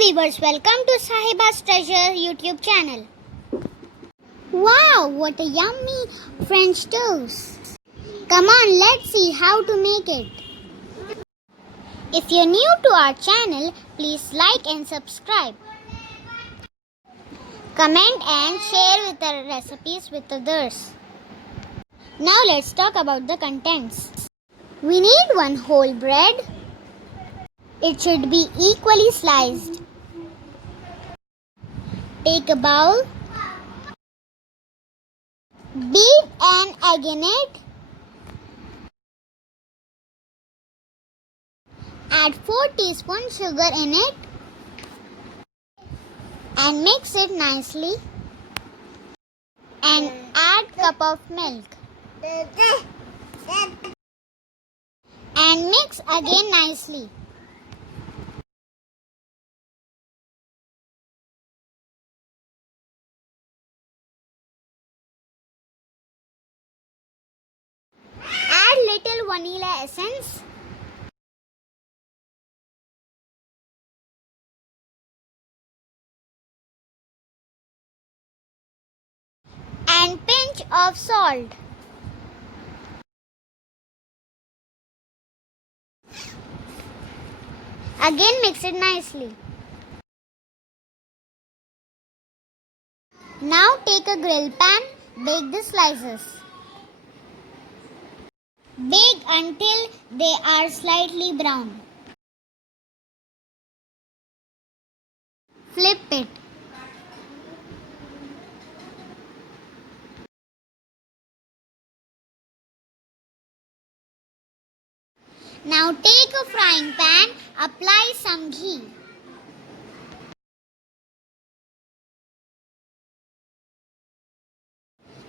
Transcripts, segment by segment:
viewers, welcome to Sahiba's Treasure YouTube channel. Wow, what a yummy French toast. Come on, let's see how to make it. If you're new to our channel, please like and subscribe. Comment and share with our recipes with others. Now let's talk about the contents. We need one whole bread. It should be equally sliced. Take a bowl. Beat an egg in it. Add 4 teaspoons sugar in it and mix it nicely. And add cup of milk. And mix again nicely. Add little vanilla essence. And pinch of salt. Again mix it nicely. Now take a grill pan, bake the slices. Bake until they are slightly brown. Flip it. Now take a frying pan, apply some ghee.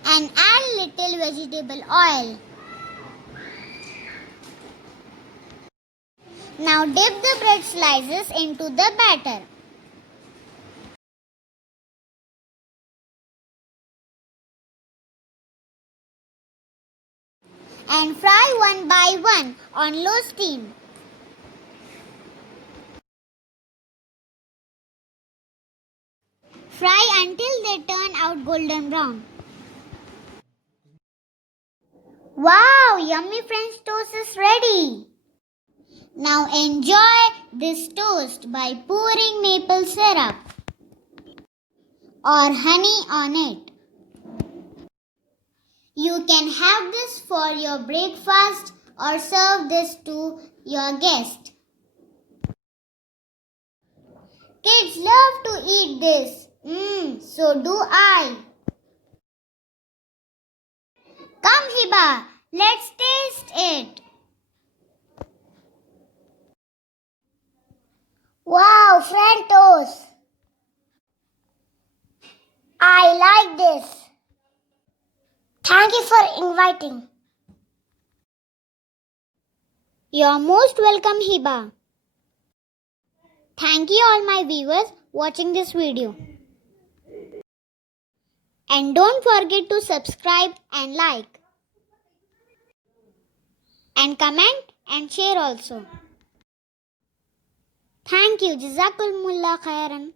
And add little vegetable oil. Now dip the bread slices into the batter. And fry one by one on low steam. Fry until they turn out golden brown. Wow, yummy French toast is ready. Now enjoy this toast by pouring maple syrup or honey on it. You can have this for your breakfast or serve this to your guest. Kids love to eat this. So do I. Come Hiba, let's taste it. Wow, French toast. I like this. Thank you for inviting. You're most welcome, Hiba. Thank you all my viewers watching this video. And don't forget to subscribe and like. And comment and share also. Thank you. Jazakumullah khairan.